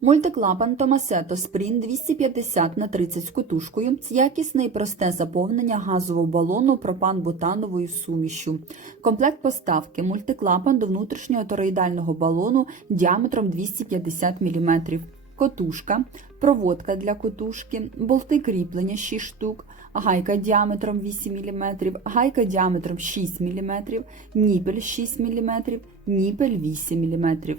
Мультиклапан Томасето Sprint 250 на 30 з котушкою, якісне і просте заповнення газового балону пропан-бутановою сумішю. Комплект поставки. Мультиклапан до внутрішнього тороїдального балону діаметром 250 мм. Котушка, проводка для котушки, болти кріплення 6 штук, гайка діаметром 8 мм, гайка діаметром 6 мм, ніпель 6 мм, ніпель 8 мм.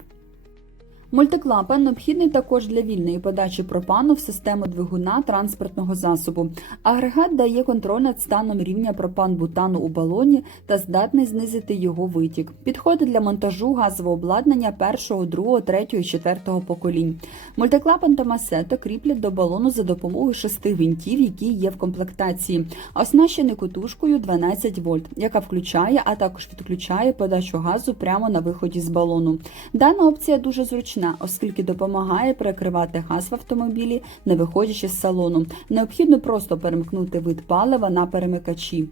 Мультиклапан необхідний також для вільної подачі пропану в систему двигуна транспортного засобу. Агрегат дає контроль над станом рівня пропан-бутану у балоні та здатний знизити його витік. Підходить для монтажу газового обладнання першого, другого, третього і четвертого поколінь. Мультиклапан Томасето кріплять до балону за допомогою шести гвинтів, які є в комплектації, оснащений кутушкою 12 вольт, яка включає, а також відключає подачу газу прямо на виході з балону. Дана опція дуже зручна, оскільки допомагає перекривати газ в автомобілі, не виходячи з салону. Необхідно просто перемкнути вид палива на перемикачі.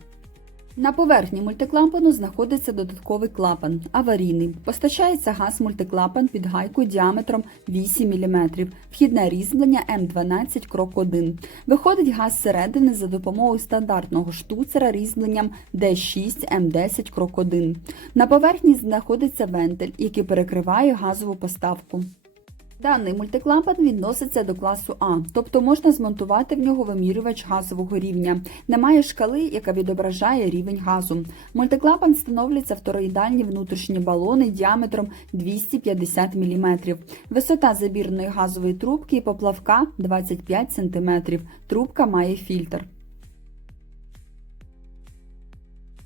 На поверхні мультиклапану знаходиться додатковий клапан аварійний. Постачається газ мультиклапан під гайку діаметром 8 мм. Вхідне різьблення М12 крок 1. Виходить газ зсередини за допомогою стандартного штуцера різьбленням D6 М10 крок 1. На поверхні знаходиться вентиль, який перекриває газову поставку. Даний мультиклапан відноситься до класу А, тобто можна змонтувати в нього вимірювач газового рівня. Немає шкали, яка відображає рівень газу. Мультиклапан встановлюється в тороїдальні внутрішні балони діаметром 250 мм. Висота забірної газової трубки і поплавка 25 см. Трубка має фільтр.